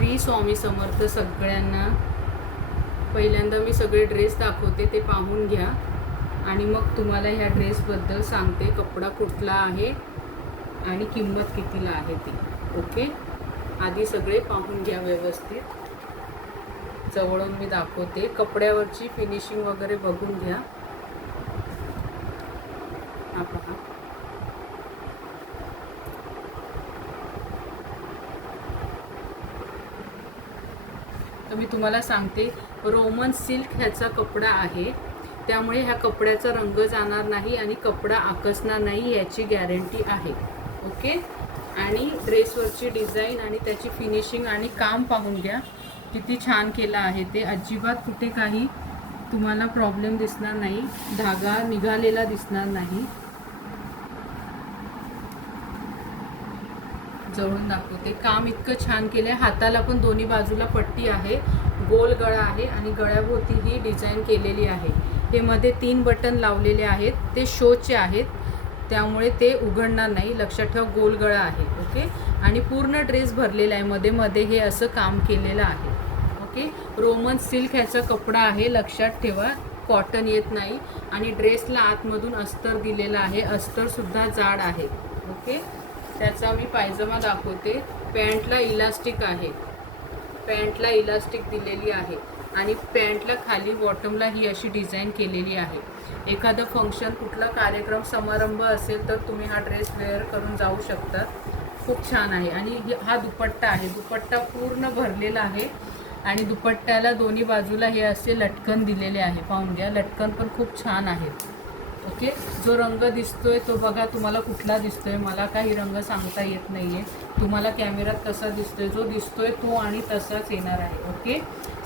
श्री स्वामी समर्थ सगळ्यांना। पहिल्यांदा मी सगळे ड्रेस दाखवते, ते पाहून घ्या आणि मग तुम्हाला ह्या ड्रेसबद्दल सांगते कपडा कुठला आहे आणि किंमत कितीला आहे ती। ओके, आधी सगळे पाहून घ्या व्यवस्थित, जवळून मी दाखवते। कपड्यावरची फिनिशिंग वगैरे बघून घ्या। हा पहा, तर मी तुम्हाला सांगते रोमन सिल्क ह्याचा कपडा आहे, त्यामुळे ह्या कपड्याचा रंग जाणार नाही आणि कपडा आकसणार नाही याची गॅरंटी आहे। ओके, आणि ड्रेसवरची डिझाईन आणि त्याची फिनिशिंग आणि काम पाहून घ्या, किती छान केलं आहे ते। अजिबात कुठे काही तुम्हाला प्रॉब्लेम दिसणार नाही, धागा निघालेला दिसणार नाही। जवळून दाखवते, काम इतकं छान केलंय। हाताला पण दोन्ही बाजूला पट्टी आहे, गोल गळा आहे आणि गळ्याभोवती ही डिझाईन केलेली आहे। हे मध्ये 3 बटन लावलेले आहेत, ते शोचे आहेत, त्यामुळे ते उघडणार नाही, लक्षात ठेवा। गोल गळा आहे। ओके, आणि पूर्ण ड्रेस भरलेला आहे, मध्ये मध्ये हे असं काम केलेलं आहे। ओके, रोमन सिल्क ह्याचा कपडा आहे, लक्षात ठेवा। कॉटन येत नाही आणि ड्रेसला आतमधून अस्तर दिलेला आहे, अस्तर सुद्धा जाड आहे। ओके, त्याचा मी पायजमा दाखवते। पॅन्टला इलास्टिक आहे, पॅन्टला इलास्टिक दिलेली आहे आणि पॅन्टला खाली बॉटमला ही अशी डिझाईन केलेली आहे। एखादं फंक्शन, कुठला कार्यक्रम समारंभ असेल तर तुम्ही हा ड्रेस वेअर करून जाऊ शकता, खूप छान आहे। आणि हा दुपट्टा आहे, दुपट्टा पूर्ण भरलेला आहे आणि दुपट्ट्याला दोन्ही बाजूला हे असे लटकन दिलेले आहे, पाहून घ्या। लटकन पण खूप छान आहेत। ओके, जो रंग दिसतोय तो बघा तुम्हाला कुठला दिसतोय, मला काही रंग सांगता येत नाहीये, तुम्हाला कॅमेऱ्यात कसा दिसतोय, जो दिसतोय तो आणि तसाच येणार आहे। ओके,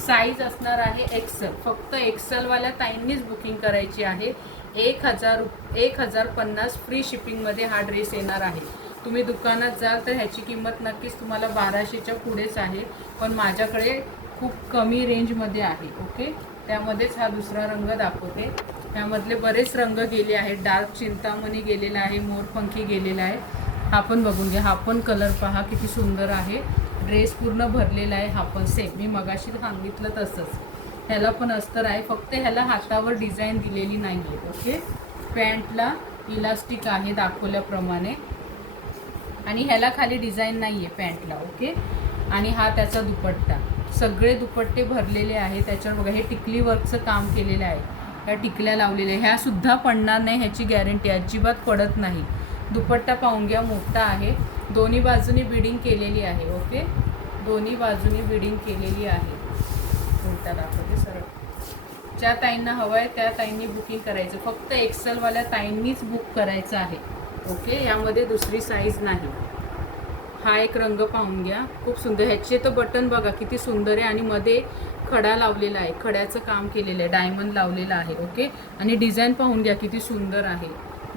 साईज असणार आहे एक्सेल, फक्त एक्सेलवाल्या ताईंनीच बुकिंग करायची आहे। 1050 फ्री शिपिंगमध्ये हा ड्रेस येणार आहे। तुम्ही दुकानात जाल तर ह्याची किंमत नक्कीच तुम्हाला 1200च्या पुढेच आहे, पण माझ्याकडे खूप कमी रेंजमध्ये आहे। ओके, त्यामध्येच हा दुसरा रंग दाखवते। त्यामधले बरेच रंग गेले आहेत, डार्क चिंतामणी गेलेला आहे, मोरपंखी गेलेला आहे। हा पण बघून घ्या, हा पण कलर पहा किती सुंदर आहे। ड्रेस पूर्ण भरलेला आहे, हा पण सेम मी मगाशी सांगितलं तसंच। ह्याला पण अस्तर आहे, फक्त ह्याला हातावर डिझाईन दिलेली नाही आहे। ओके, पॅन्टला इलास्टिक आहे दाखवल्याप्रमाणे आणि ह्याला खाली डिझाईन नाही आहे पॅन्टला। ओके, आणि हा त्याचा दुपट्टा, सगळे दुपट्टे भरलेले आहे। त्याच्यावर बघा हे टिकली वर्कचं काम केलेलं आहे, ह्या टिकल्या लावलेल्या, ह्या सुद्धा पडणार नाही, ह्याची गॅरंटी, अजिबात पडत नाही। दुपट्टा पाहून घ्या, मोठा आहे, दोन्ही बाजूनी बिडिंग केलेली आहे। ओके, दोन्ही बाजूनी बिडिंग केलेली आहे। उलटा दाखवते सरळ। ज्या ताईंना हवं आहे त्या ताईंनी बुकिंग करायचं, फक्त एक्सेलवाल्या ताईंनीच बुक करायचं आहे। ओके, यामध्ये दुसरी साईज नाही। हा एक रंग पाहून घ्या, खूप सुंदर। ह्याचे तर बटन बघा किती सुंदर आहे आणि मध्ये खडा लावलेला आहे, खड्याचं काम केलेलं आहे, डायमंड लावलेलं आहे। ओके, आणि डिझाईन पाहून घ्या किती सुंदर आहे,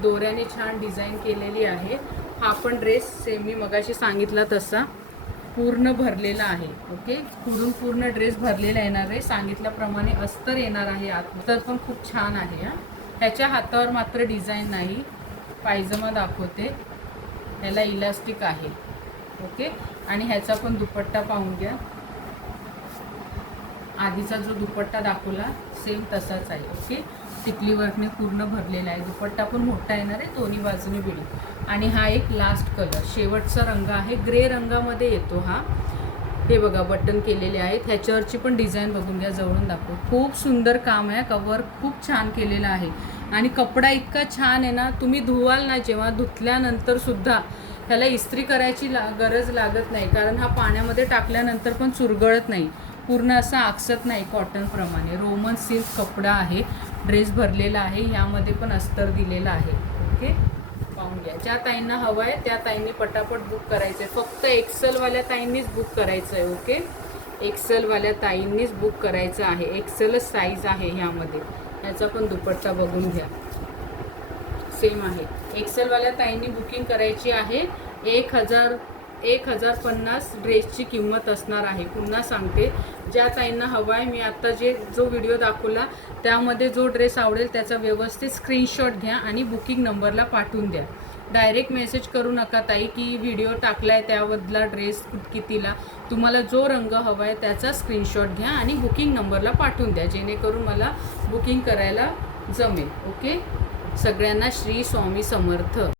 दोऱ्याने छान डिझाईन केलेली आहे। हा पण ड्रेस सेम मी मगाशी सांगितला तसा पूर्ण भरलेला आहे। ओके, पुढून पूर्ण ड्रेस भरलेला येणार आहे, सांगितल्याप्रमाणे अस्तर येणार आहे आत, तर पण खूप छान आहे। ह्याच्या हातावर मात्र डिझाईन नाही। पायजमा दाखवते, ह्याला इलास्टिक आहे। ओके, आणि ह्याचा पण दुपट्टा पाहून घ्या, आधीचा जो दुपट्टा दाखवला सेम तसाच आहे। ओके, टिकली वर्कने पूर्ण भरलेला आहे, दुपट्टा पण मोठा येणार आहे, दोन्ही बाजूने बिडिंग। आणि हा एक लास्ट कलर, शेवटचा रंग आहे, ग्रे रंगामध्ये येतो हा। हे बघा बटन केलेले आहेत, ह्याच्यावरची पण डिझाईन बघून घ्या, जवळून दाखव, खूप सुंदर काम आहे, कवर खूप छान केलेलं आहे आणि कपडा इतका छान आहे ना, तुम्ही धुवाल ना, जेव्हा धुतल्यानंतर सुद्धा ह्याला इस्त्री करायची गरज लागत नाही, कारण हा पाण्यामध्ये टाकल्यानंतर पण चुरगळत नाही, पूर्ण असा आकसत नाही, कॉटनप्रमाणे। रोमन सिल्क कपडा आहे, ड्रेस भरलेला आहे, ह्यामध्ये पण अस्तर दिलेला आहे। ओके, पाहून घ्या। ज्या ताईंना हवं आहे त्या ताईंनी पटापट बुक करायचं आहे, फक्त एक्सेलवाल्या ताईंनीच बुक करायचं आहे। ओके, एक्सेलवाल्या ताईंनीच बुक करायचं आहे, एक्सेलच साईज आहे ह्यामध्ये। ह्याचा पण दुपट्टा बघून घ्या, सेम आहे। एक्सेलवाल्या ताईंनी बुकिंग करायची आहे। 1050 ड्रेसची किंमत असणार आहे। पुन्हा सांगते, ज्या ताईंना हवा आहे, मी आत्ता जो व्हिडिओ दाखवला त्यामध्ये जो ड्रेस आवडेल त्याचा व्यवस्थित स्क्रीनशॉट घ्या आणि बुकिंग नंबरला पाठवून द्या। डायरेक्ट मेसेज करू नका ताई की व्हिडिओ टाकलाय त्याबद्दला ड्रेस कितीला. तुम्हाला जो रंग हवा आहे त्याचा स्क्रीनशॉट घ्या आणि बुकिंग नंबरला पाठवून द्या, जेणेकरून मला बुकिंग करायला जमेल. ओके. सगळ्यांना श्री स्वामी समर्थ.